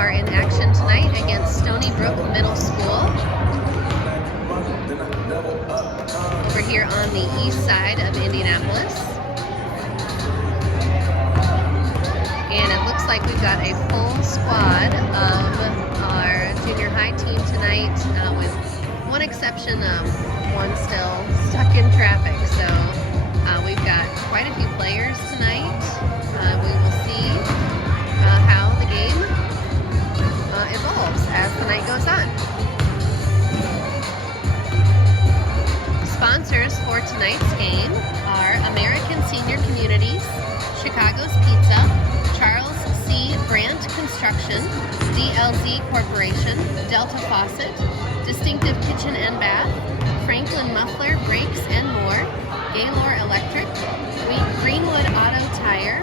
are in action tonight against Stonybrook Middle School. Over here on the east side of Indianapolis. And it looks like we've got a full squad of our junior high team tonight, with one exception, one still stuck in traffic. So we've got quite a few players tonight. We will see how the game evolves as the night goes on. Sponsors for tonight's game are American Senior Communities, Chicago's Pizza, Charles C. Brandt Construction, DLZ Corporation, Delta Faucet, Distinctive Kitchen and Bath, Franklin Muffler, Brakes and More, Gaylor Electric, Greenwood Auto Tire,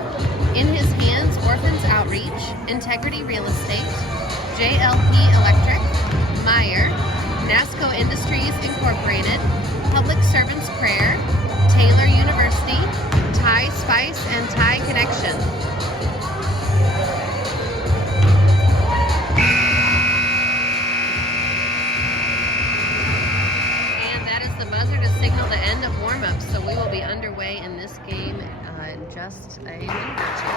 In His Hands Orphans Outreach, Integrity Real Estate, JLP Electric, Meyer, NASCO Industries Incorporated, Public Servants Prayer, Taylor University, Thai Spice and Thai Connection. And that is the buzzer to signal the end of warm-up, so we will be underway in this game in just a minute or two.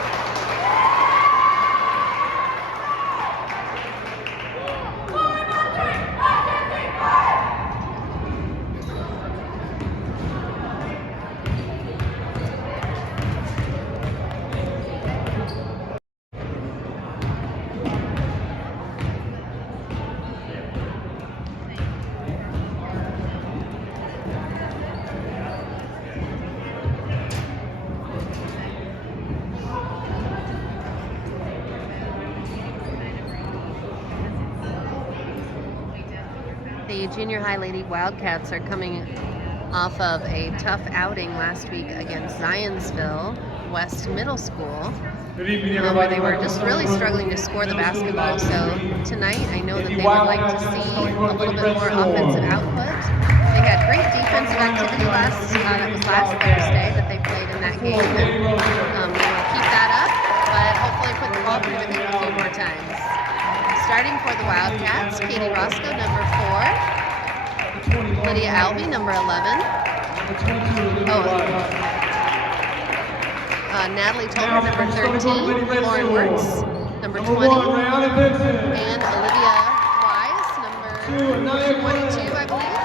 The junior high Lady Wildcats are coming off of a tough outing last week against Zionsville West Middle School, where they were just really struggling to score the basketball. So tonight I know that they would like to see a little bit more offensive output. They had great defensive activity last Thursday that they played in that game, and we will keep that up, but hopefully put the ball through the hoop a few more times. Starting for the Wildcats, Katie Roscoe, number 4. Lydia Albee, number 11. Natalie Tolbert, number 13. Lauren Wirtz, number 20. And Olivia Wise, number 22, I believe.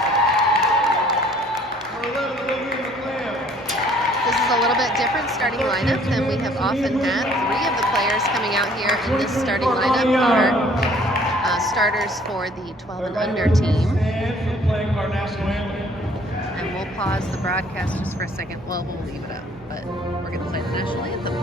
This is a little bit different starting lineup than we have often had. 3 of the players coming out here in this starting lineup are starters for the 12 and under team. And we'll pause the broadcast just for a second. Well, we'll leave it up, but we're going to play the national anthem.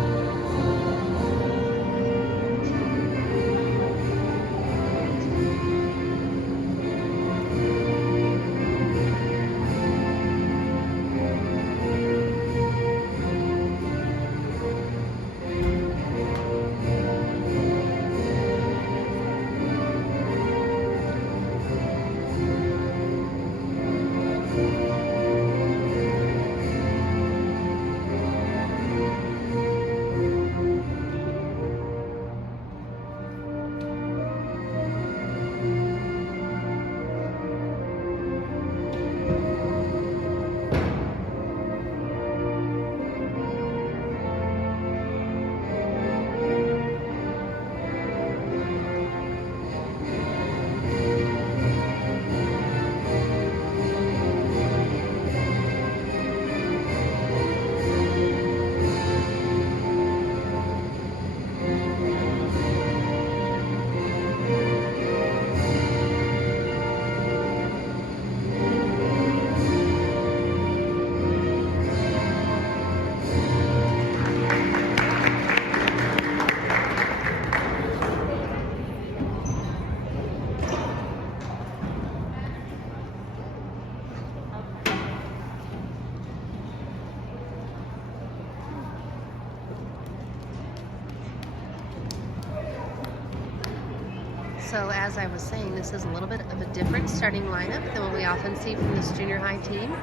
So as I was saying, this is a little bit of a different starting lineup than what we often see from this junior high team.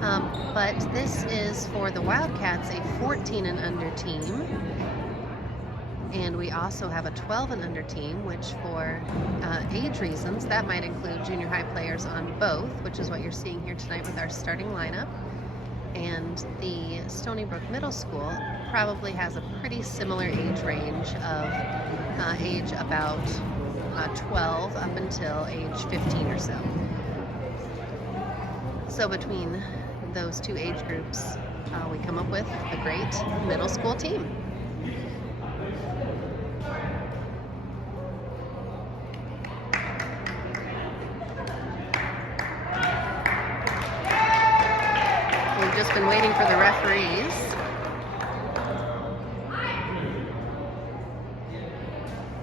But this is for the Wildcats, a 14 and under team. And we also have a 12 and under team, which for age reasons, that might include junior high players on both, which is what you're seeing here tonight with our starting lineup. And the Stonybrook Middle School probably has a pretty similar age range of age about 12 up until age 15 or so. So between those two age groups, we come up with a great middle school team. We've just been waiting for the referees.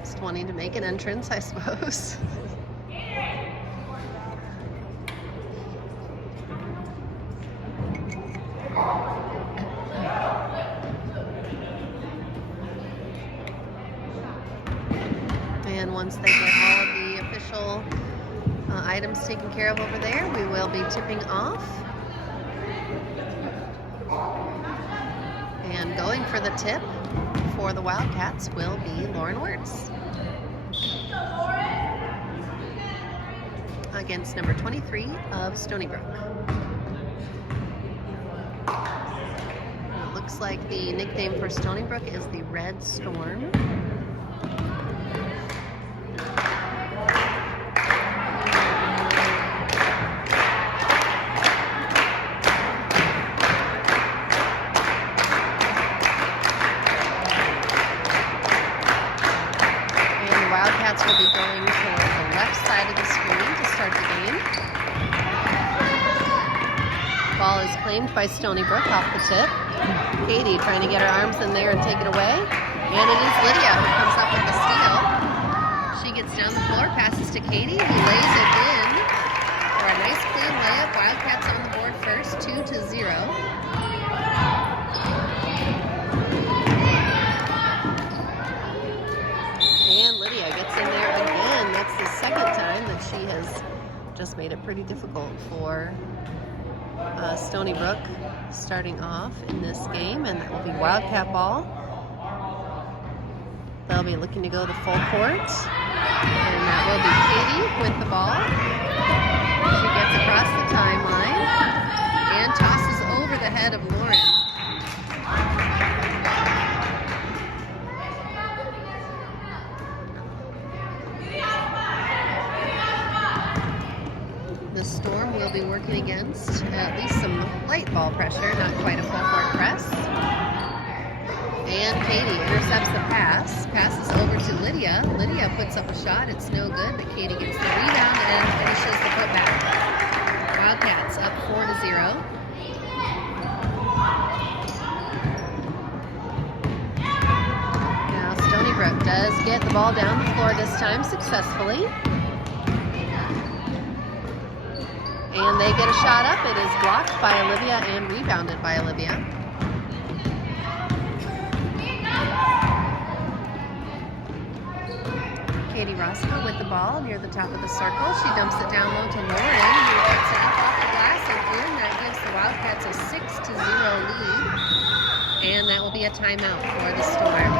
Just wanting to make an entrance, I suppose. And once they get all of the official items taken care of over there, we will be tipping off. And going for the tip for the Wildcats will be Lauren Wirtz against number 23 of Stonybrook. It looks like the nickname for Stonybrook is the Red Storm. Wildcats will be going to the left side of the screen to start the game. Ball is claimed by Stonybrook off the tip. Katie trying to get her arms in there and take it away. And it is Lydia who comes up with the steal. She gets down the floor, passes to Katie, who lays it in for a nice clean layup. Wildcats on the board first, 2-0. She has just made it pretty difficult for Stonybrook starting off in this game, and that will be Wildcat ball. They'll be looking to go the full court, and that will be Katie with the ball. She gets across the timeline and tosses over the head of Lauren. The Storm will be working against at least some light ball pressure, not quite a full court press. And Katie intercepts the pass, passes over to Lydia. Lydia puts up a shot, it's no good, but Katie gets the rebound and finishes the putback. Wildcats up 4-0. Now Stonybrook does get the ball down the floor this time successfully. And they get a shot up. It is blocked by Olivia and rebounded by Olivia. Katie Roscoe with the ball near the top of the circle. She dumps it down low to Lauren, who gets it up off the glass and in. That gives the Wildcats a 6-0 lead. And that will be a timeout for the Storm.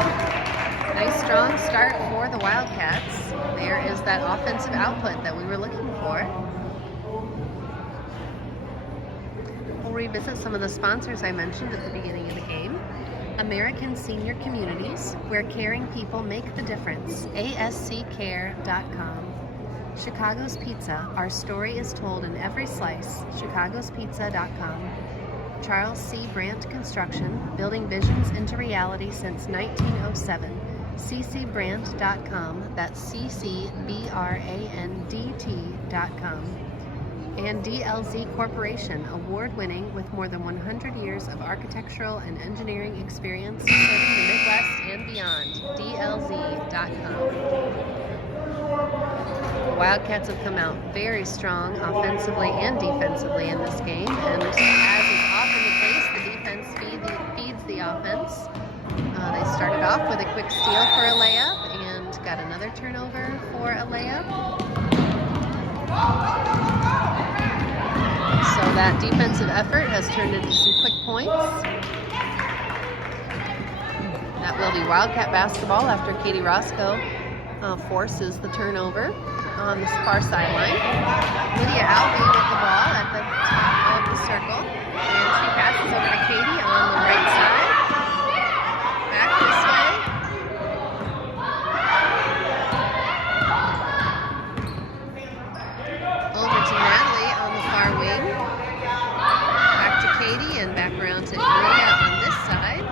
Nice strong start for the Wildcats. There is that offensive output that we were looking for. Revisit some of the sponsors I mentioned at the beginning of the game. American Senior Communities, where caring people make the difference. ASCCare.com. Chicago's Pizza, our story is told in every slice. ChicagosPizza.com. Charles C. Brandt Construction, building visions into reality since 1907. ccbrand.com. That's CCBRANDT.com. And DLZ Corporation, award-winning with more than 100 years of architectural and engineering experience serving the Midwest and beyond. DLZ.com. The Wildcats have come out very strong offensively and defensively in this game, and as is often the case, the defense feeds the offense. They started off with a quick steal for a layup and got another turnover for a layup. So that defensive effort has turned into some quick points. That will be Wildcat basketball after Katie Roscoe forces the turnover on the far sideline. Lydia Albee with the ball at the top of the circle. And she passes over to Katie on the right side. Back this way. Over to Natalie on the far wing. Back to Katie and back around to Lydia on this side.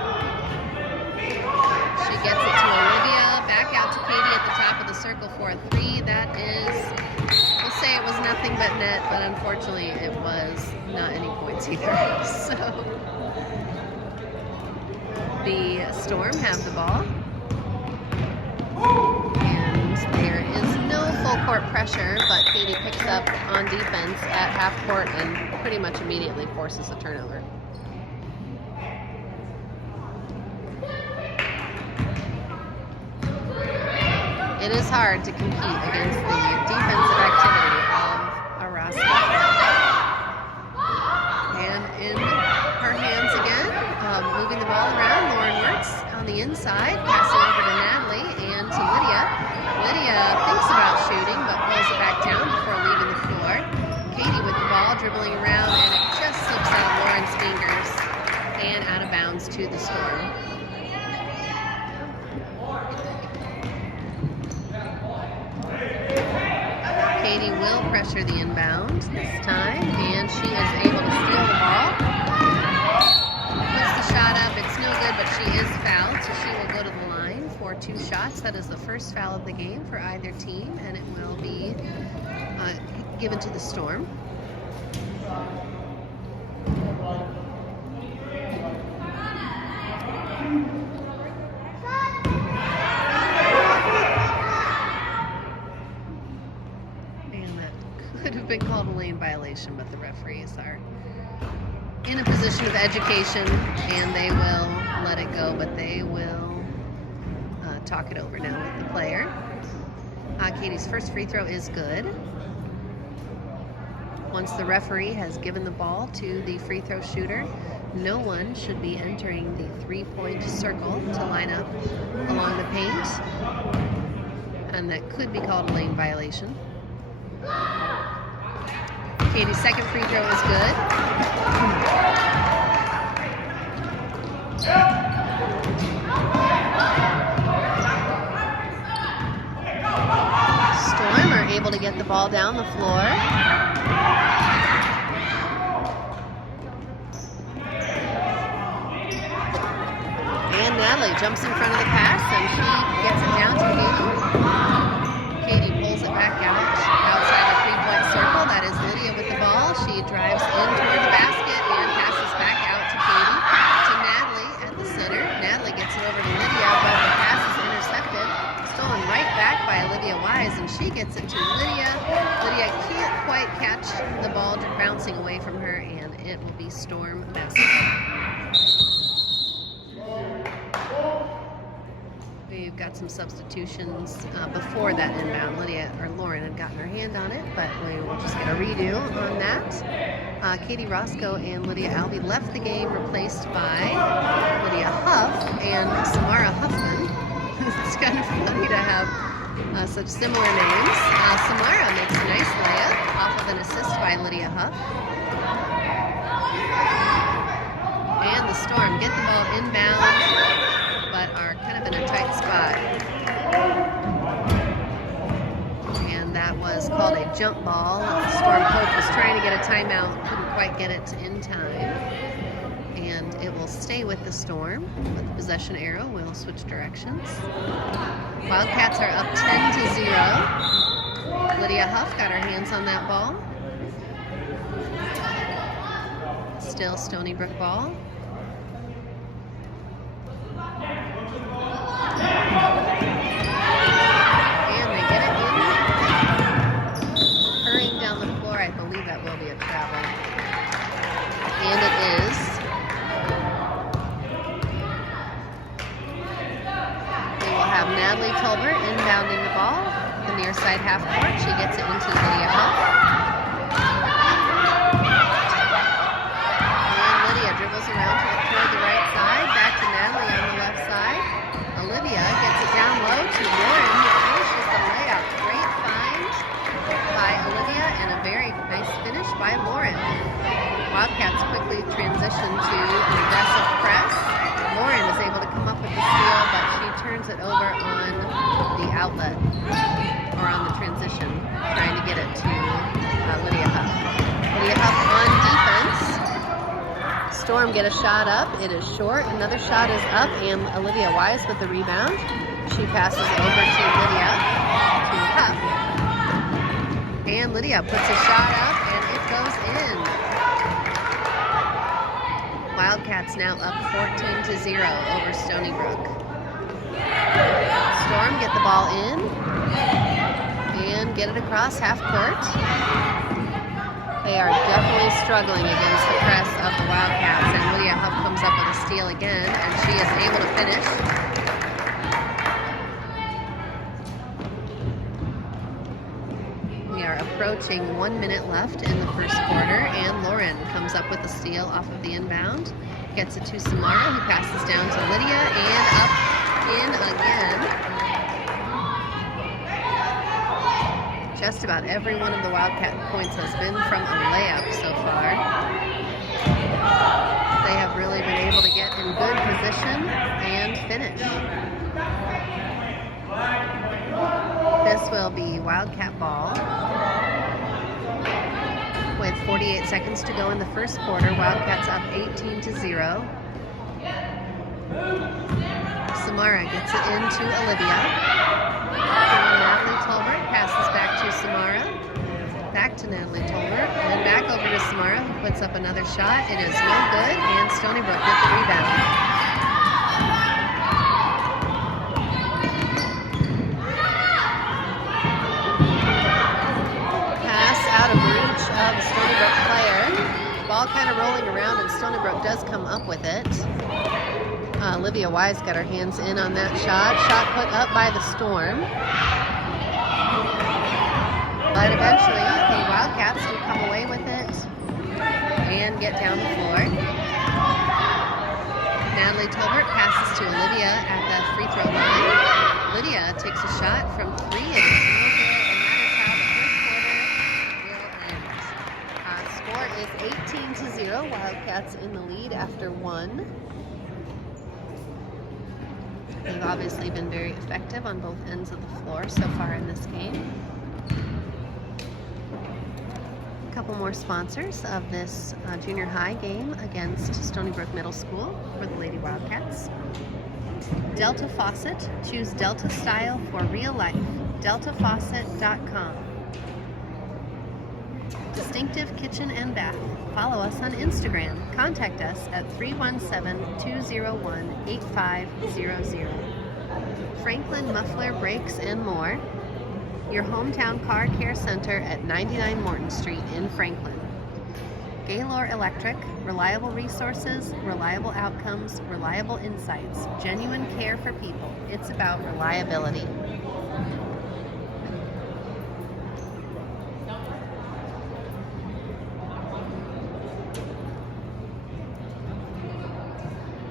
She gets it to Olivia. Back out to Katie at the top of the circle for a three. That is, we'll say it was nothing but net, but unfortunately it was not any points either. So the Storm have the ball. And there is no full court pressure, but Katie picks up on defense at half court and pretty much immediately forces a turnover. It is hard to compete against the defensive activity of Arasa. And in her hands again, moving the ball around, Lauren Wirtz on the inside, passing over to Natalie and to Lydia. Lydia thinks about shooting, but pulls it back down before leaving the floor. Katie with the ball, dribbling around, and it just slips out of Lauren's fingers and out of bounds to the Storm. Katie will pressure the inbound this time, and she is able to steal the ball. Puts the shot up. It's no good, but she is fouled, so she will go to the line for 2 shots. That is the first foul of the game for either team, and it will be given to the Storm. Could have been called a lane violation, but the referees are in a position of education and they will let it go, but they will talk it over now with the player. Katie's first free throw is good. Once the referee has given the ball to the free throw shooter, no one should be entering the 3-point circle to line up along the paint, and that could be called a lane violation. Katie's second free throw is good. Storm are able to get the ball down the floor. And Natalie jumps in front of the pass and she gets it down to Katie. Katie pulls it back out outside the 3-point circle. That is Lydia with the ball. She drives in toward the basket and passes back out to Katie. To Natalie at the center. Natalie gets it over to Lydia, but the pass is intercepted. Stolen right back by Olivia Wise, and she gets it to Lydia. Lydia can't quite catch the ball bouncing away from her, and it will be Storm basketball. We've got some substitutions before that inbound. Lauren had gotten her hand on it, but we will just get a redo on that. Katie Roscoe and Lydia Albee left the game, replaced by Lydia Huff and Samara Huffman. It's kind of funny to have such similar names. Samara makes a nice layup off of an assist by Lydia Huff. And the Storm get the ball inbound, but are kind of in a tight spot. And that was called a jump ball. Storm coach was trying to get a timeout, couldn't quite get it in time. And it will stay with the Storm. With the possession arrow, we'll switch directions. Wildcats are up 10-0. Lydia Huff got her hands on that ball. Still Stonybrook ball. And they get it in. Hurrying down the floor, I believe that will be a travel. And it is. We will have Natalie Tolbert inbounding the ball. The near side half court. She gets it into Lydia Huff. And Lydia dribbles around toward the right side. Back to Natalie on the left side. outlet, or on the transition, trying to get it to Lydia Huff. Lydia Huff on defense. Storm get a shot up. It is short. Another shot is up, and Olivia Wise with the rebound. She passes it over to Lydia, to Huff. And Lydia puts a shot up, and it goes in. Wildcats now up 14-0 over Stonybrook. Storm get the ball in and get it across half court. They are definitely struggling against the press of the Wildcats, and Lydia Huff comes up with a steal again, and she is able to finish. We are approaching 1 minute left in the first quarter, and Lauren comes up with a steal off of the inbound. Gets it to Samara, who passes down to Lydia, and up in again. Just about every one of the Wildcat points has been from a layup so far. They have really been able to get in good position and finish. This will be Wildcat ball. With 48 seconds to go in the first quarter, Wildcats up 18-0. Samara gets it into Olivia. Natalie Tolbert passes back to Samara. Back to Natalie Tolbert. And then back over to Samara, who puts up another shot. It is no good, and Stonybrook with the rebound. Out of reach of the Stonybrook player. Ball kind of rolling around, and Stonybrook does come up with it. Olivia Wise got her hands in on that shot. Shot put up by the Storm. But eventually, the Wildcats do come away with it and get down the floor. Natalie Tolbert passes to Olivia at the free throw line. Lydia takes a shot from 3 and it's no good. Score is 18-0. Wildcats in the lead after 1. They've obviously been very effective on both ends of the floor so far in this game. A couple more sponsors of this junior high game against Stonybrook Middle School for the Lady Wildcats. Delta Faucet. Choose Delta style for real life. DeltaFaucet.com. Distinctive Kitchen and Bath. Follow us on Instagram. Contact us at 317-201-8500. Franklin Muffler Brakes and More. Your hometown car care center at 99 Morton Street in Franklin. Gaylord Electric. Reliable resources, reliable outcomes, reliable insights. Genuine care for people. It's about reliability.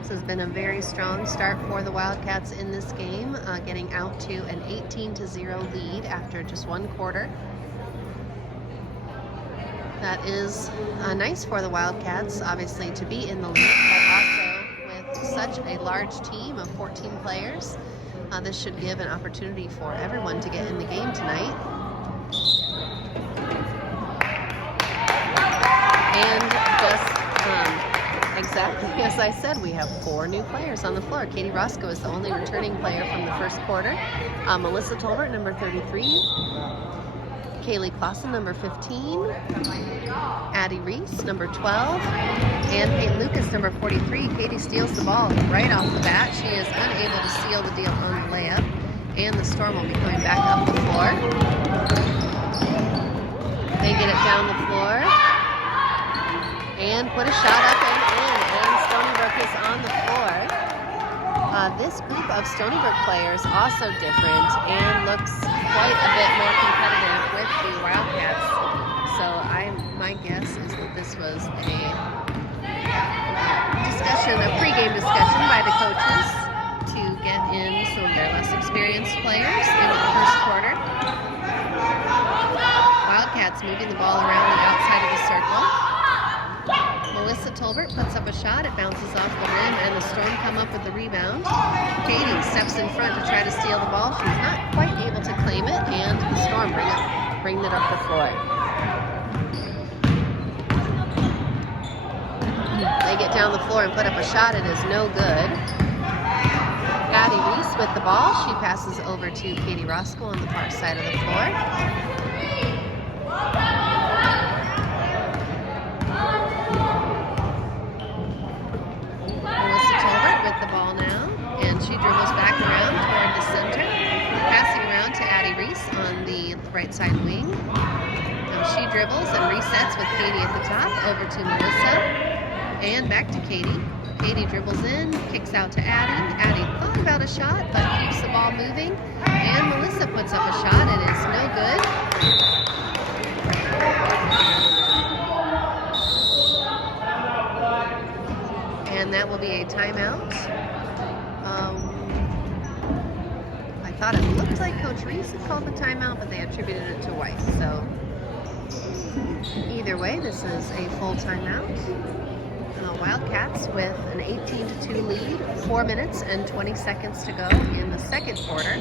Has been a very strong start for the Wildcats in this game, getting out to an 18-0 lead after just 1 quarter. That is nice for the Wildcats, obviously, to be in the lead, but also with such a large team of 14 players, this should give an opportunity for everyone to get in the game tonight. And just exactly as I said, we have 4 new players on the floor. Katie Roscoe is the only returning player from the first quarter. Melissa Tolbert, number 33. Kaylee Clausen, number 15. Addie Reese, number 12. And Kate Lucas, number 43. Katie steals the ball right off the bat. She is unable to seal the deal on the layup. And the Storm will be coming back up the floor. They get it down the floor. And put a shot up and in, and Stonybrook is on the floor. This group of Stonybrook players also different and looks quite a bit more competitive with the Wildcats. So my guess is that this was a pregame discussion by the coaches to get in some of their less experienced players in the first quarter. Wildcats moving the ball around the outside of the circle. Melissa Tolbert puts up a shot. It bounces off the rim, and the Storm come up with the rebound. Katie steps in front to try to steal the ball. She's not quite able to claim it, and the Storm bring it up the floor. They get down the floor and put up a shot. It is no good. Addie Reese with the ball. She passes over to Katie Roscoe on the far side of the floor. Melissa Tolbert with the ball now, and she dribbles back around toward the center, passing around to Addie Reese on the right side wing. And she dribbles and resets with Katie at the top, over to Melissa, and back to Katie. Katie dribbles in, kicks out to Addie. Addie thought about a shot, but keeps the ball moving. And Melissa puts up a shot. It is no good. And that will be a timeout. I thought it looked like Coach Reese had called the timeout, but they attributed it to White. So either way, this is a full timeout. Wildcats with an 18-2 lead, 4 minutes and 20 seconds to go in the second quarter.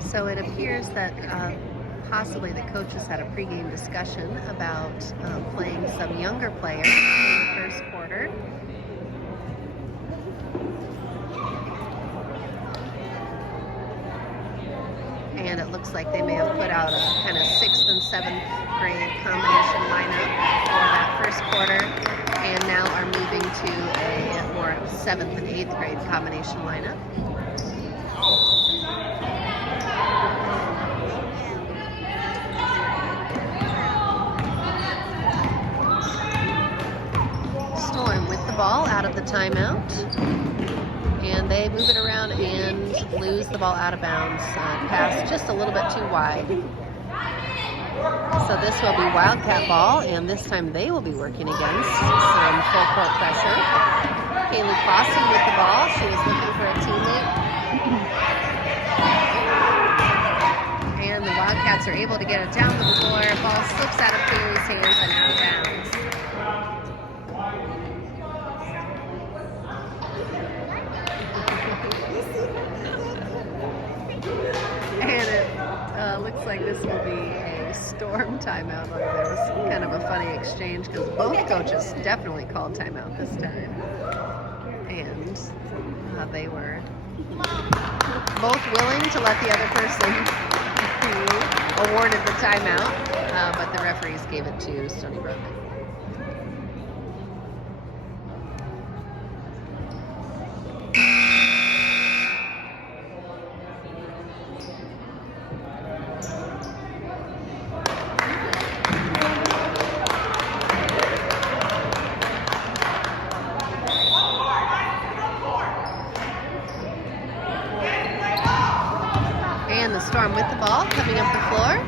So it appears that possibly the coaches had a pregame discussion about playing some younger players in the first quarter. And it looks like they may have put out a kind of 6th and 7th grade combination lineup for that first quarter, and now are moving to a more 7th and 8th grade combination lineup. Storm with the ball out of the timeout. And they move it around and lose the ball out of bounds. Pass just a little bit too wide. So this will be Wildcat ball, and this time they will be working against some full court pressure. Kaylee Clausen with the ball. She was looking for a teammate. And the Wildcats are able to get it down the floor. Ball slips out of Kaylee's hands and out of bounds. And it looks like this will be a Storm timeout. There was kind of a funny exchange because both coaches definitely called timeout this time. And they were both willing to let the other person who awarded the timeout, but the referees gave it to Stonybrook. And the Storm with the ball coming up the floor.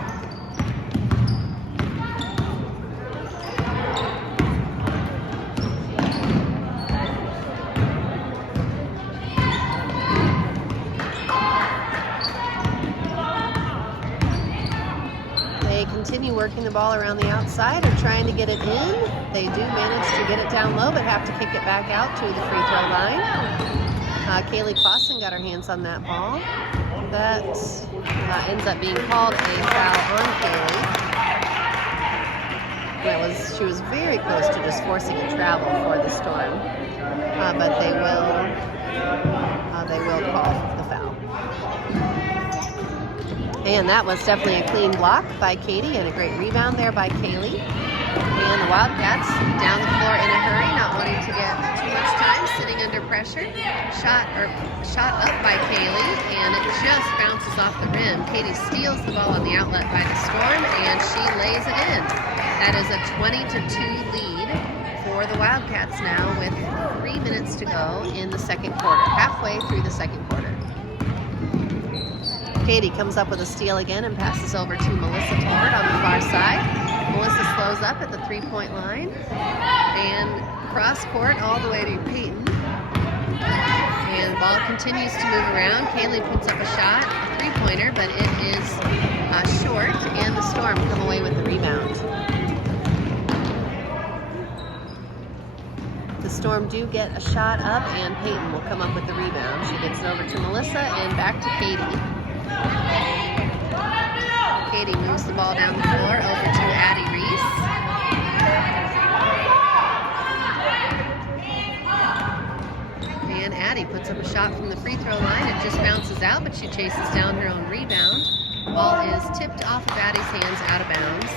They continue working the ball around the outside or trying to get it in. They do manage to get it down low, but have to kick it back out to the free throw line. Kaylee Clausen got her hands on that ball. That ends up being called a foul on Kaylee. She was very close to just forcing a travel for the Storm, but they will call the foul. And that was definitely a clean block by Katie and a great rebound there by Kaylee. And the Wildcats down the floor in a hurry, not wanting to get too much time, sitting under pressure. Shot up by Kaylee, and it just bounces off the rim. Katie steals the ball on the outlet by the Storm, and she lays it in. That is a 20-2 lead for the Wildcats now with 3 minutes to go in the second quarter, halfway through the second quarter. Katie comes up with a steal again and passes over to Melissa Tolbert on the far side. Melissa slows up at the 3-point line. And cross court all the way to Peyton. And the ball continues to move around. Kaylee puts up a shot, a 3-pointer, but it is short, and the Storm come away with the rebound. The Storm do get a shot up, and Peyton will come up with the rebound. She gets it over to Melissa and back to Katie. Katie moves the ball down the floor over to Addie Reese. And Addie puts up a shot from the free throw line. It just bounces out, but she chases down her own rebound. Ball is tipped off of Addie's hands, out of bounds.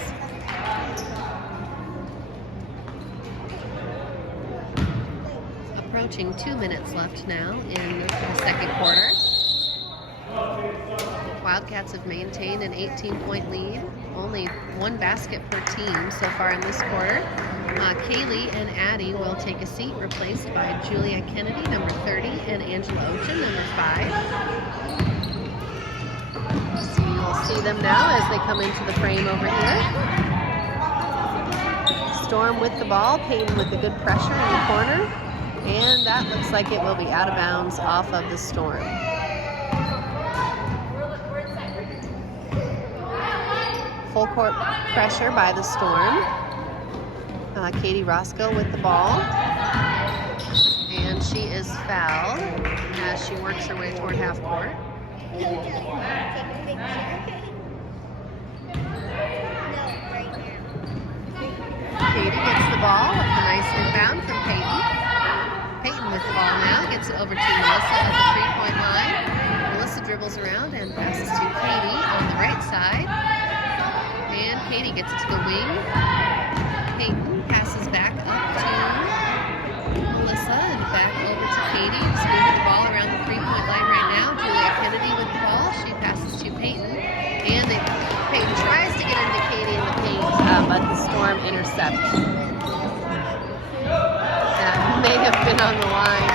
Approaching 2 minutes left now in the second quarter. Wildcats have maintained an 18-point lead. Only one basket per team so far in this quarter. Kaylee and Addie will take a seat, replaced by Julia Kennedy, number 30, and Angela Ocean, number 5. So you'll see them now as they come into the frame over here. Storm with the ball, Peyton with the good pressure in the corner. And that looks like it will be out of bounds off of the Storm. Full court pressure by the Storm. Katie Roscoe with the ball. And she is fouled as she works her way toward half court. Katie gets the ball. A nice inbound from Peyton. Peyton with the ball now, gets it over to Melissa at the 3-point line. Melissa dribbles around and passes to Katie on the right side. And Katie gets it to the wing. Peyton passes back up to Melissa and back over to Katie. Just moving the ball around the 3-point line right now. Julia Kennedy with the ball. She passes to Peyton. And Peyton tries to get into Katie in the paint, but the Storm intercepts. May have been on the line,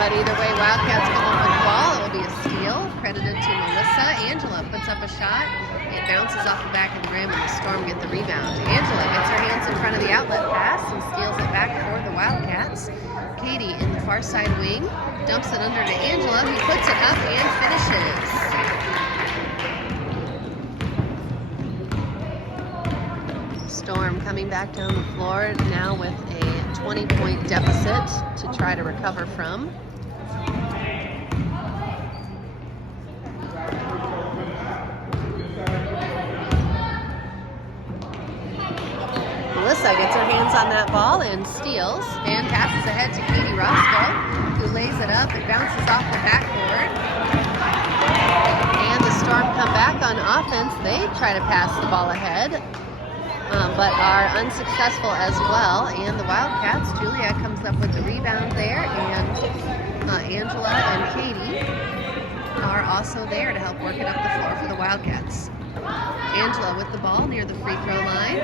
but either way, Wildcats come up with the ball. It will be a steal, credited to Melissa. Angela puts up a shot. It bounces off the back of the rim, and the Storm get the rebound. Angela gets her hands in front of the outlet pass and steals it back for the Wildcats. Katie in the far side wing dumps it under to Angela, who puts it up and finishes. Storm coming back down the floor now with a 20-point deficit to try to recover from. Melissa gets her hands on that ball and steals and passes ahead to Katie Roscoe, who lays it up. It bounces off the backboard. And the Storm come back on offense. They try to pass the ball ahead, but are unsuccessful as well. And the Wildcats, Julia comes up with the rebound there, and Angela and Katie are also there to help work it up the floor for the Wildcats. Angela with the ball near the free throw line.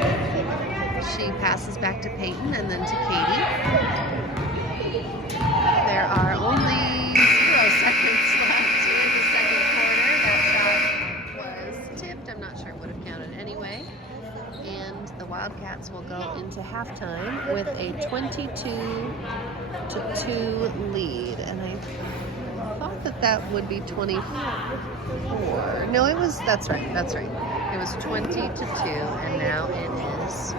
She passes back to Peyton and then to Katie. There are only 0 seconds left in the second quarter. That shot was tipped. I'm not sure it would have counted anyway. And the Wildcats will go into halftime with a 22-2 lead. And I thought that would be 24. No, that's right. It was 20-2, and now it is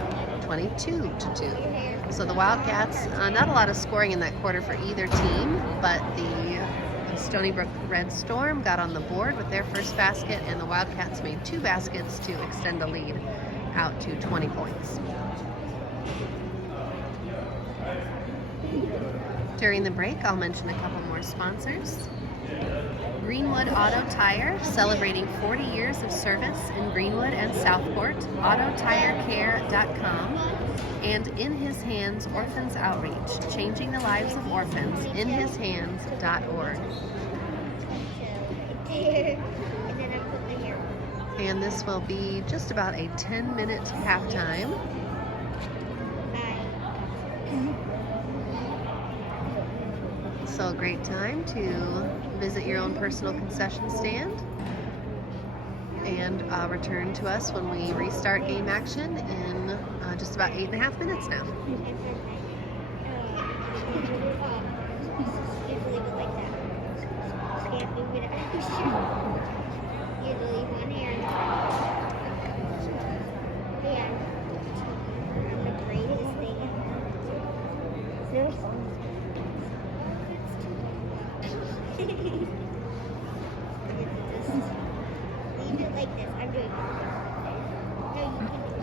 22-2. So the Wildcats, not a lot of scoring in that quarter for either team, but the Stonybrook Red Storm got on the board with their first basket, and the Wildcats made 2 baskets to extend the lead out to 20 points. During the break, I'll mention a couple more sponsors. Greenwood Auto Tire, celebrating 40 years of service in Greenwood and Southport, autotirecare.com, and In His Hands Orphans Outreach, changing the lives of orphans, inhishands.org. And this will be just about a 10-minute halftime. So a great time to visit your own personal concession stand and return to us when we restart game action in just about 8.5 minutes now. Leave it like this. I'm doing it. No, you can do it.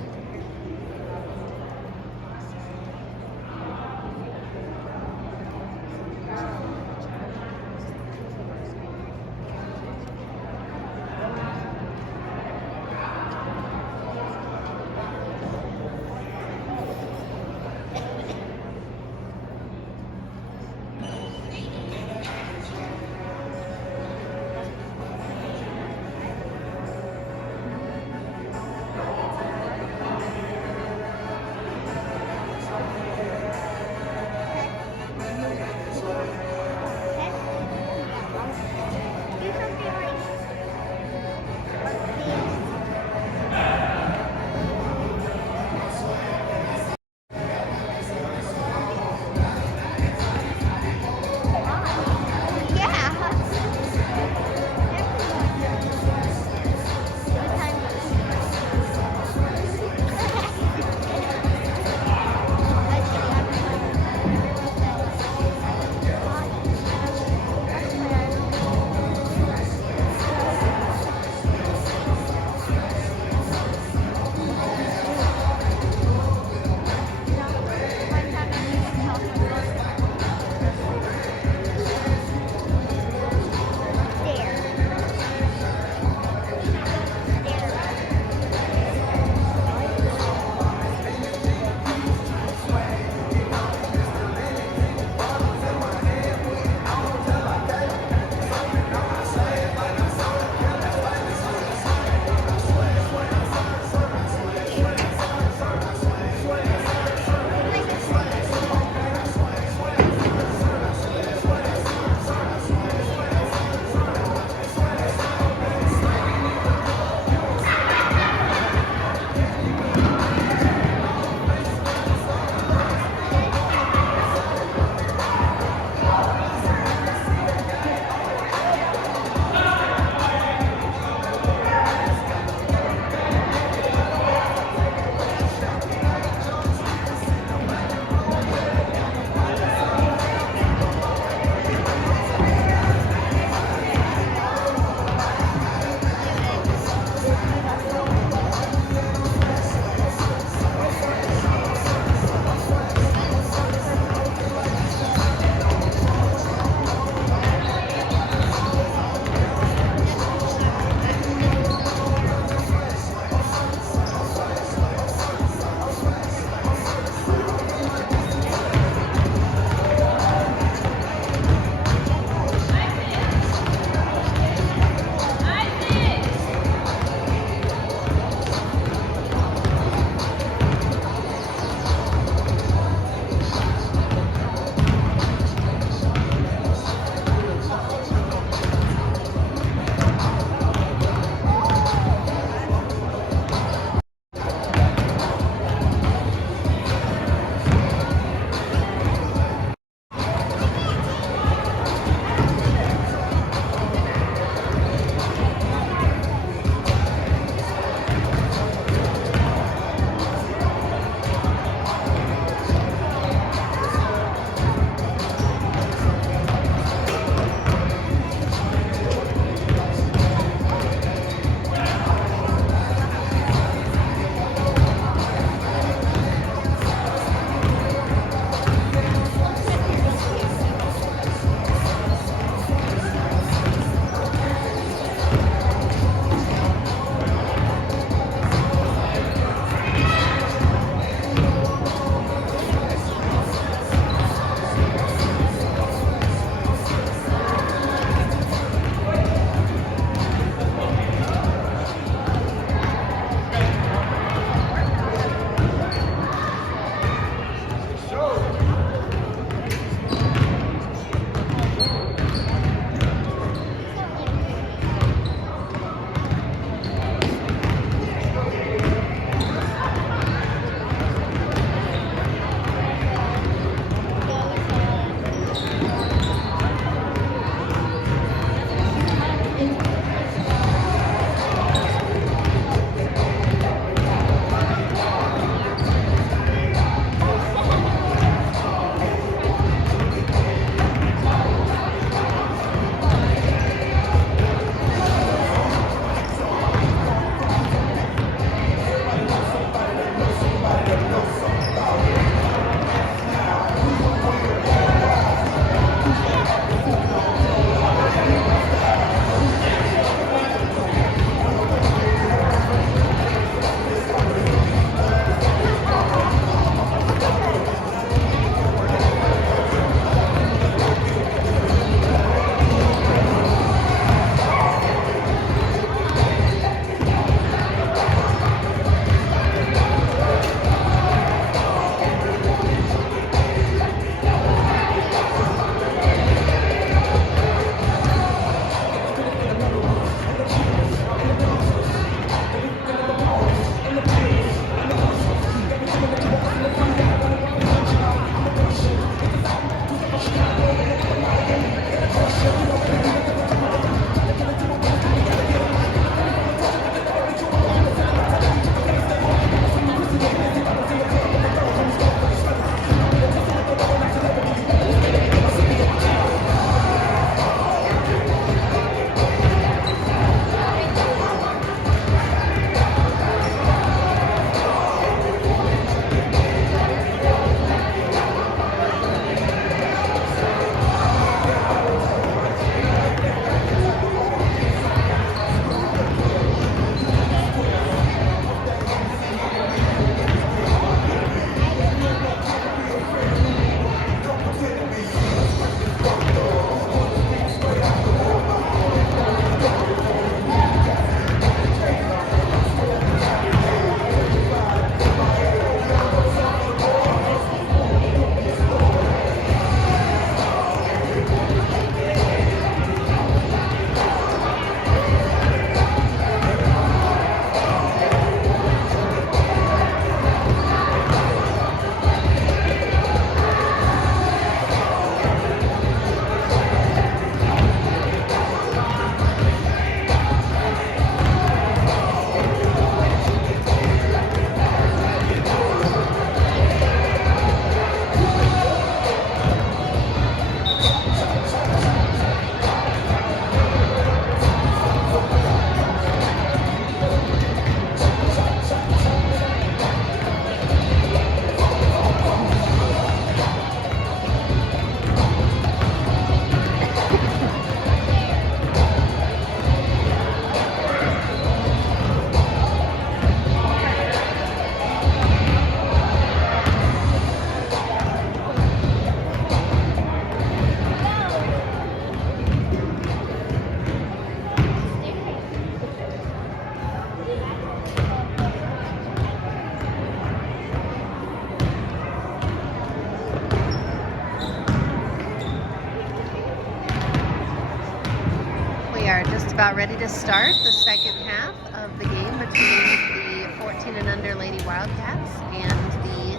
about ready to start the second half of the game between the 14 and under Lady Wildcats and the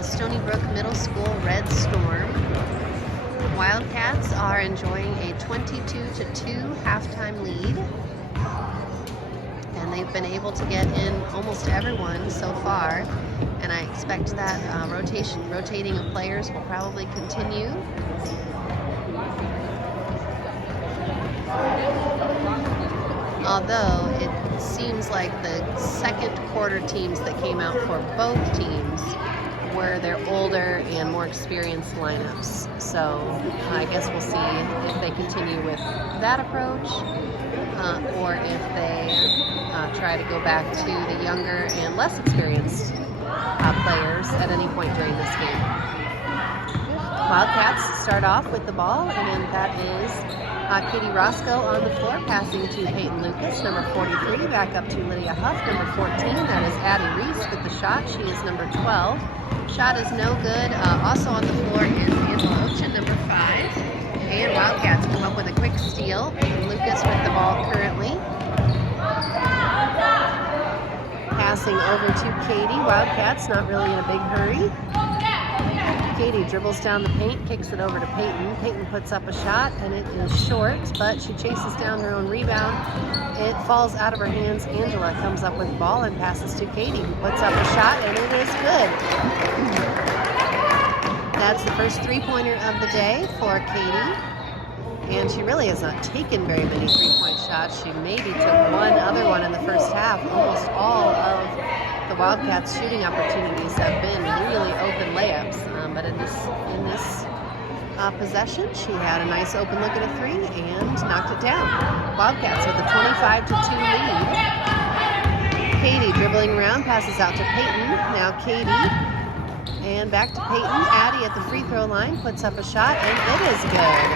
Stonybrook Middle School Red Storm. Wildcats are enjoying a 22-2 halftime lead, and they've been able to get in almost everyone so far, and I expect that rotating of players will probably continue. Although it seems like the second quarter teams that came out for both teams were their older and more experienced lineups. So I guess we'll see if they continue with that approach or if they try to go back to the younger and less experienced players at any point during this game. Wildcats start off with the ball, and that is Katie Roscoe on the floor, passing to Peyton Lucas, number 43, back up to Lydia Huff, number 14. That is Addie Reese with the shot. She is number 12. Shot is no good. Also on the floor is Angela Ocean, number 5. And Wildcats come up with a quick steal. Peyton Lucas with the ball currently. Passing over to Katie. Wildcats not really in a big hurry. Katie dribbles down the paint, kicks it over to Peyton. Peyton puts up a shot, and it is short, but she chases down her own rebound. It falls out of her hands. Angela comes up with the ball and passes to Katie, who puts up a shot, and it is good. That's the first three-pointer of the day for Katie. And she really has not taken very many three-point shots. She maybe took one other one in the first half. Almost all of the Wildcats' shooting opportunities have been really open layups. But in this possession, she had a nice open look at a three and knocked it down. Wildcats with a 25-2 lead. Katie dribbling around, passes out to Peyton. Now Katie, and back to Peyton. Addie at the free throw line puts up a shot, and it is good.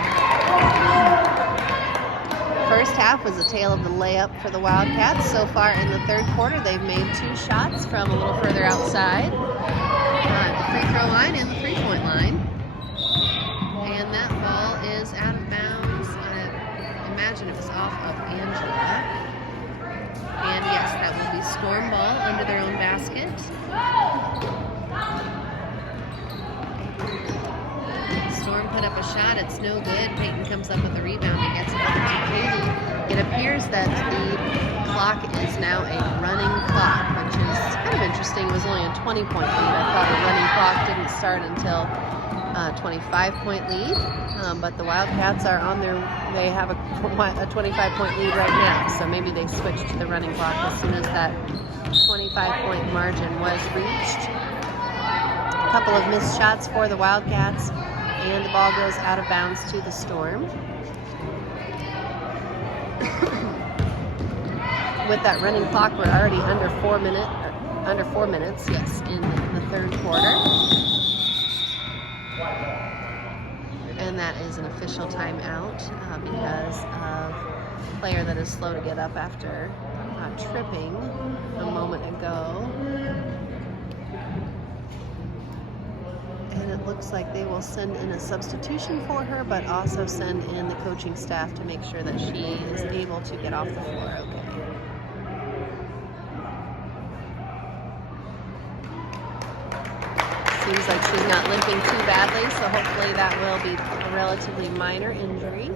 First half was a tale of the layup for the Wildcats. So far in the third quarter, they've made 2 shots from a little further outside. The free throw line and the three-point line. And that ball is out of bounds. I imagine it was off of Angela. And yes, that will be Storm ball under their own basket. Storm put up a shot. It's no good. Peyton comes up with a rebound and gets it over to Katie. It appears that the clock is now a running clock, which is kind of interesting. It was only a 20-point lead. I thought a running clock didn't start until a 25-point lead, but the Wildcats are on they have a 25-point lead right now, so maybe they switched to the running clock as soon as that 25-point margin was reached. A couple of missed shots for the Wildcats, and the ball goes out of bounds to the Storm. With that running clock, we're already under 4 minutes, yes, in the third quarter. And that is an official timeout because of a player that is slow to get up after tripping a moment ago. And it looks like they will send in a substitution for her, but also send in the coaching staff to make sure that she is able to get off the floor okay. Seems like she's not limping too badly, so hopefully that will be a relatively minor injury.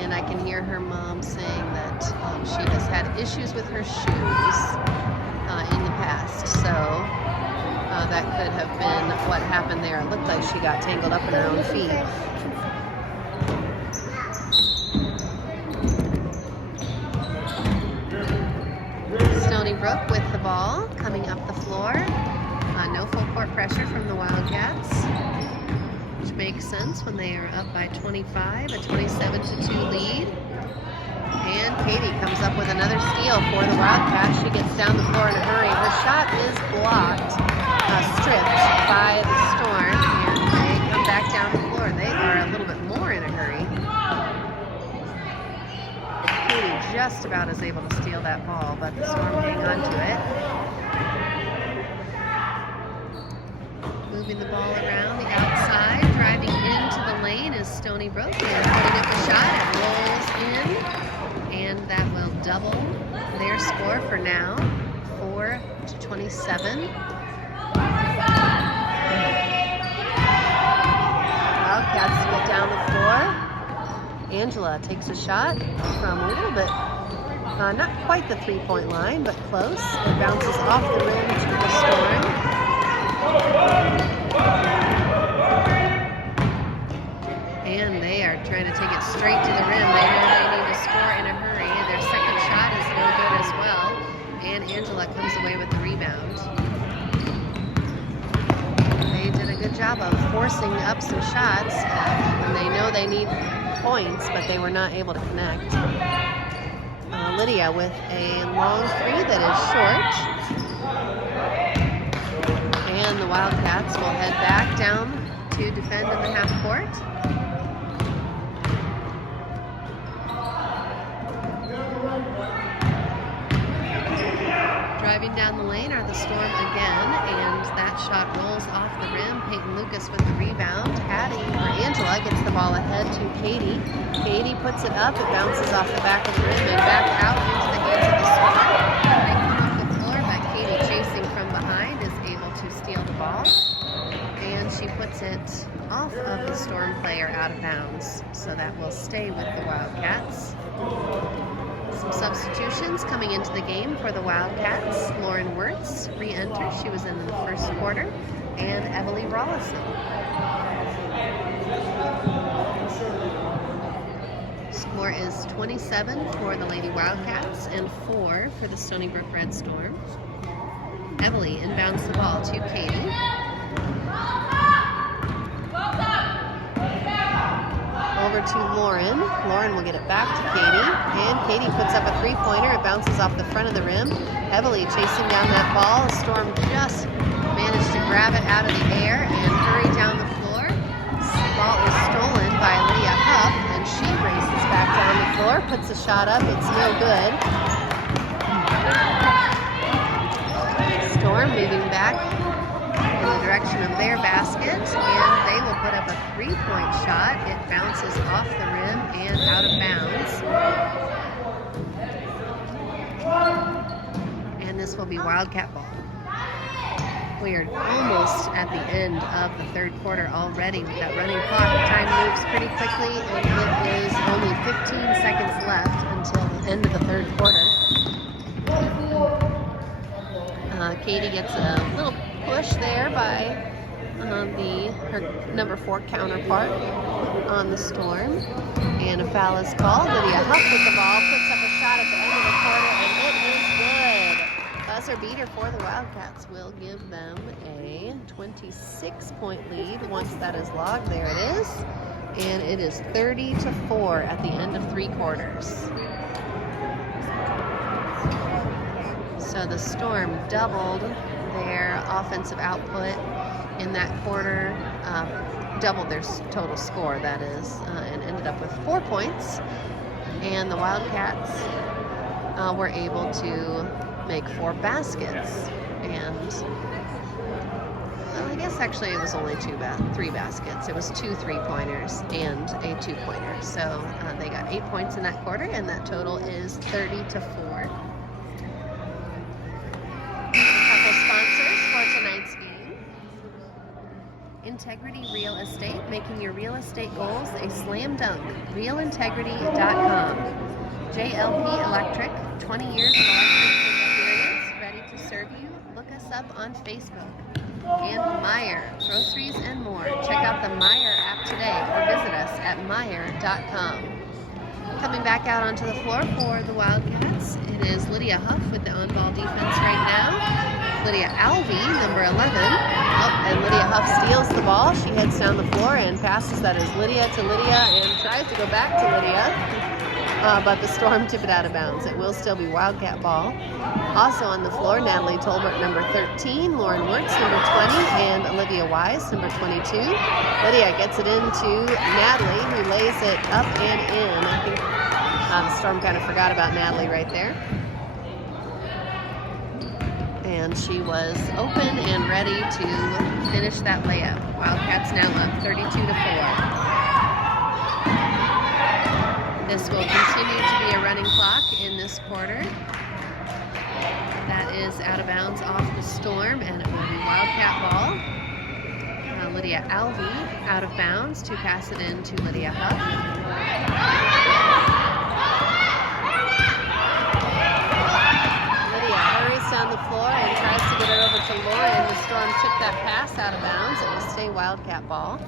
And I can hear her mom saying that she has had issues with her shoes in the past, so that could have been what happened there. It looked like she got tangled up in her own feet. Stonybrook with the ball coming up the floor. No full court pressure from the Wildcats, which makes sense when they are up by 25, a 27-2 lead. And Katie comes up with another steal for the Wildcats. She gets down the floor in a hurry. Her shot is blocked, stripped by the Storm, and they come back down the floor. They are a little bit more in a hurry. Katie just about is able to steal that ball, but the Storm hang on to it. Moving the ball around the outside, driving into the lane is Stonybrook, and putting up a shot. It rolls in, and that will double their score for now, 4-27. Wildcats get down the floor. Angela takes a shot from a little bit, not quite the three-point line, but close. It bounces off the rim to the Storm. And they are trying to take it straight to the rim. They know they need to score in a hurry. Their second shot is no good as well. And Angela comes away with the rebound. They did a good job of forcing up some shots when they know they need points, but they were not able to connect. Lydia with a long three that is short. And the Wildcats will head back down to defend in the half court. Driving down the lane are the Storm again, and that shot rolls off the rim. Peyton Lucas with the rebound. Angela gets the ball ahead to Katie. Katie puts it up. It bounces off the back of the rim and back out into the hands of the Storm. They come off the floor, but Katie, chasing from behind, is able to steal the ball. And she puts it off of the Storm player out of bounds. So that will stay with the Wildcats. Some substitutions coming into the game for the Wildcats. Lauren Wirtz re-enters. She was in the first quarter. And Emily Rollison. Score is 27 for the Lady Wildcats and 4 for the Stonybrook Red Storm. Emily inbounds the ball to Katie. Over to Lauren. Lauren will get it back to Katie. And Katie puts up a three-pointer. It bounces off the front of the rim. Heavily chasing down that ball. The Storm just managed to grab it out of the air and hurry down the floor. The ball is stolen by Lydia Huff, and she races back down the floor, puts a shot up. It's no good. Storm moving back in the direction of their basket, and they will put up a three-point shot. It bounces off the rim and out of bounds. And this will be Wildcat ball. We are almost at the end of the third quarter already with that running clock. Time moves pretty quickly, and it is only 15 seconds left until the end of the third quarter. Katie gets a little push there by her number 4 counterpart on the Storm. And a foul is called. Lydia Huff with the ball, puts up a shot at the end of the quarter, and it is good. Buzzer beater for the Wildcats will give them a 26-point lead once that is logged. There it is. And it is 30-4 at the end of 3 quarters. So the Storm doubled their offensive output in that quarter, doubled their total score, that is, and ended up with 4 points. And the Wildcats were able to make 4 baskets. And well, I guess actually it was only 3 baskets. It was 2 3-pointers and a 2-pointer. So they got 8 points in that quarter, and that total is 30-4. Integrity Real Estate, making your real estate goals a slam dunk. Realintegrity.com. JLP Electric, 20 years of electric experience, ready to serve you. Look us up on Facebook. And Meijer, groceries and more. Check out the Meijer app today or visit us at Meijer.com. Coming back out onto the floor for the Wildcats, it is Lydia Huff with the on-ball defense right now. Lydia Alvey, number 11. And Lydia Huff steals the ball. She heads down the floor and passes. That is Lydia to Lydia and tries to go back to Lydia. But the Storm tip it out of bounds. It will still be Wildcat ball. Also on the floor, Natalie Tolbert, number 13. Lauren Wirtz, number 20. And Olivia Wise, number 22. Lydia gets it into Natalie, who lays it up and in. I think The Storm kind of forgot about Natalie right there. And she was open and ready to finish that layup. Wildcats now up 32-4. This will continue to be a running clock in this quarter. That is out of bounds off the Storm, and it will be Wildcat ball. Lydia Alvey out of bounds to pass it in to Lydia Huff. Lydia hurries down the floor and tries to get it over to Lauren. The Storm chipped that pass out of bounds. It will stay Wildcat ball.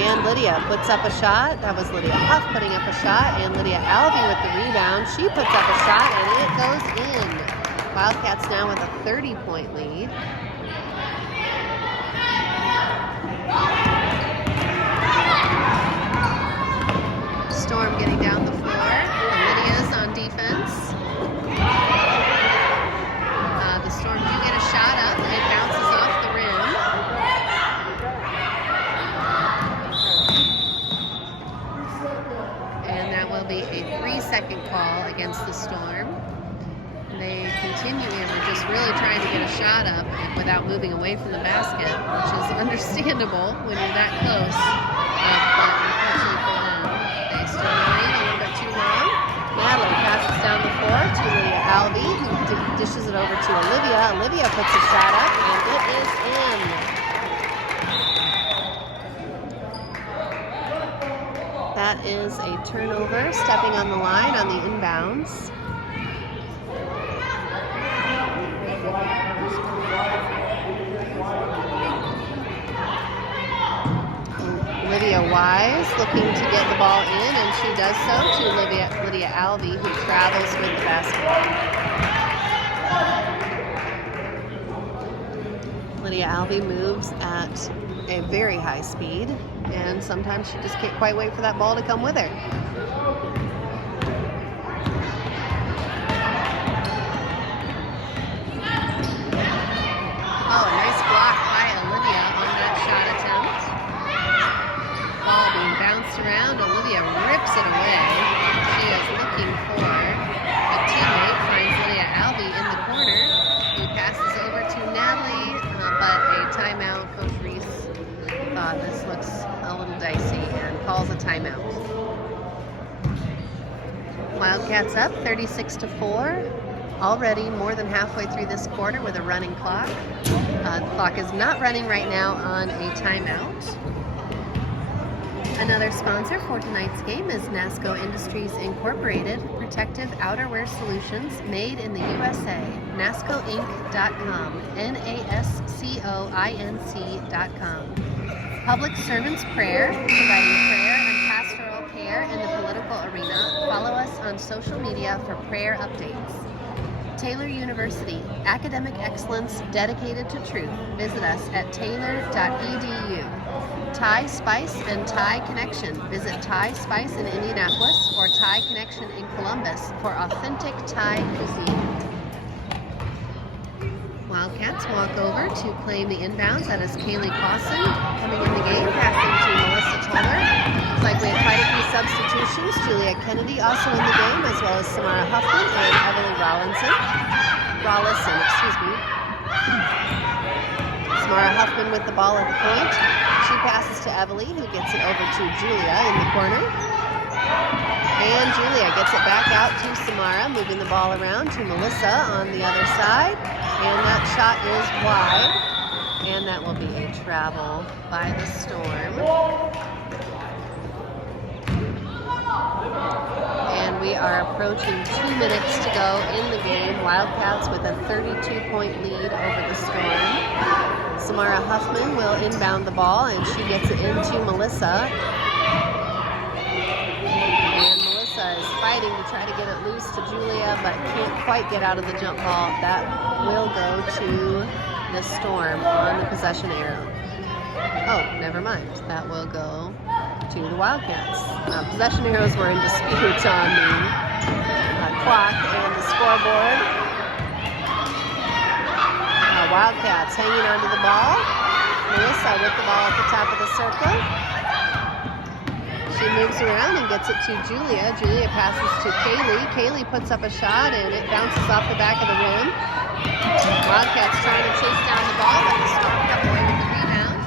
And Lydia puts up a shot. That was Lydia Huff putting up a shot. And Lydia Alvey with the rebound. She puts up a shot and it goes in. Wildcats now with a 30-point lead. Storm getting down the floor. Lydia's on defense. The Storm do get a shot up. It bounces off the rim. Be a 3-second call against the Storm. They continue and were just really trying to get a shot up without moving away from the basket, which is understandable when you're that close. But unfortunately for them, they still remain a little bit too long. Natalie passes down the floor to Lydia Alvey, who dishes it over to Olivia. Olivia puts a shot up, and it is in. That is a turnover, stepping on the line on the inbounds. Lydia Wise looking to get the ball in, and she does so to Lydia Alvey, who travels with the basketball. Lydia Alvey moves at a very high speed, and sometimes she just can't quite wait for that ball to come with her. Oh, a nice block by Olivia on that shot attempt. Ball being bounced around. Olivia rips it away. She is looking for a teammate, finds Lydia Alvey in the corner, who passes over to Natalie, but a timeout. Coach Reese thought this looks a little dicey and calls a timeout. Wildcats up 36-4. Already more than halfway through this quarter with a running clock. The clock is not running right now on a timeout. Another sponsor for tonight's game is NASCO Industries Incorporated, protective outerwear solutions made in the USA. NASCOinc.com, NASCOINC.com. Public Servants Prayer, providing prayer and pastoral care in the political arena. Follow us on social media for prayer updates. Taylor University, academic excellence dedicated to truth. Visit us at taylor.edu. Thai Spice and Thai Connection. Visit Thai Spice in Indianapolis or Thai Connection in Columbus for authentic Thai cuisine. Wildcats walk over to claim the inbounds. That is Kaylee Clausen coming in the game, passing to Melissa Toller. Looks like we had quite a few substitutions. Julia Kennedy also in the game, as well as Samara Huffman and Evelyn Rollison, Samara Huffman with the ball at the point. She passes to Evelyn, who gets it over to Julia in the corner. And Julia gets it back out to Samara, moving the ball around to Melissa on the other side. And that shot is wide. And that will be a travel by the Storm. And we are approaching 2 minutes to go in the game. Wildcats with a 32-point lead over the Storm. Samara Huffman will inbound the ball, and she gets it into Melissa. And Melissa is fighting to try to get it loose to Julia, but can't quite get out of the jump ball. That will go to the Storm on the possession arrow. Oh, never mind. That will go to the Wildcats. Possession arrows were in dispute on the clock and the scoreboard. Wildcats hanging onto the ball. Melissa with the ball at the top of the circle. She moves around and gets it to Julia. Julia passes to Kaylee. Kaylee puts up a shot and it bounces off the back of the rim. Wildcats trying to chase down the ball, but the Storm come away with the rebound.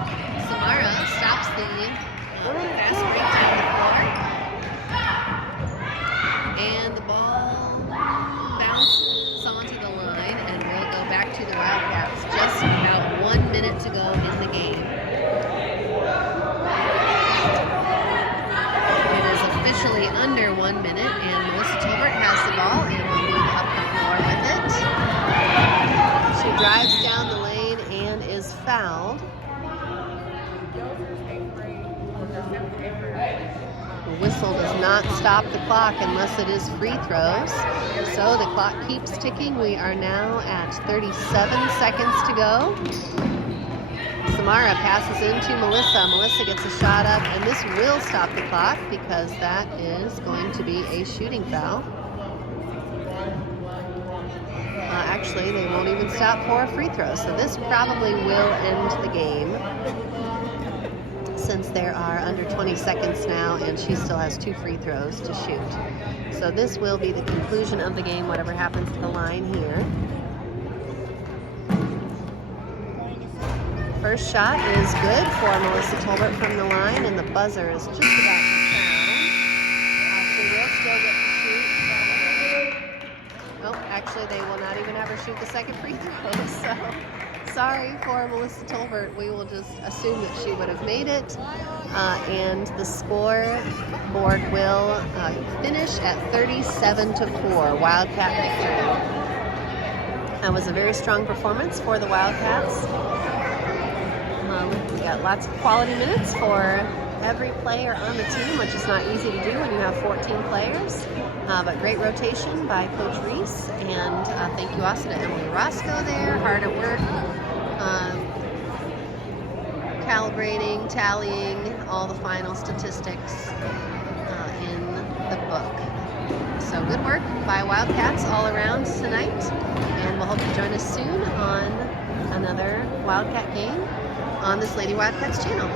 Samara stops the fast break down the floor. And the ball bounces onto the line and will go back to the Wildcats. Just about 1 minute to go in the game. It is officially under 1 minute, and Melissa Tolbert has the ball and will move up the floor with it. She drives down the lane and is fouled. The whistle does not stop the clock unless it is free throws. So the clock keeps ticking. We are now at 37 seconds to go. Samara passes into Melissa. Melissa gets a shot up, and this will stop the clock because that is going to be a shooting foul. Actually, they won't even stop for a free throw, so this probably will end the game since there are under 20 seconds now and she still has 2 free throws to shoot. So this will be the conclusion of the game, whatever happens to the line here. First shot is good for Melissa Tolbert from the line, and the buzzer is just about to sound. She will still get to shoot. Oh, actually, they will not even have her shoot the second free throw. So, sorry for Melissa Tolbert. We will just assume that she would have made it. And the scoreboard will finish at 37-4, Wildcat victory. That was a very strong performance for the Wildcats. We got lots of quality minutes for every player on the team, which is not easy to do when you have 14 players. But great rotation by Coach Reese, and thank you also to Emily Roscoe there, hard at work, calibrating, tallying all the final statistics in the book. So good work by Wildcats all around tonight, and we'll hope you join us soon on another Wildcat game on this Lady Wildcats channel.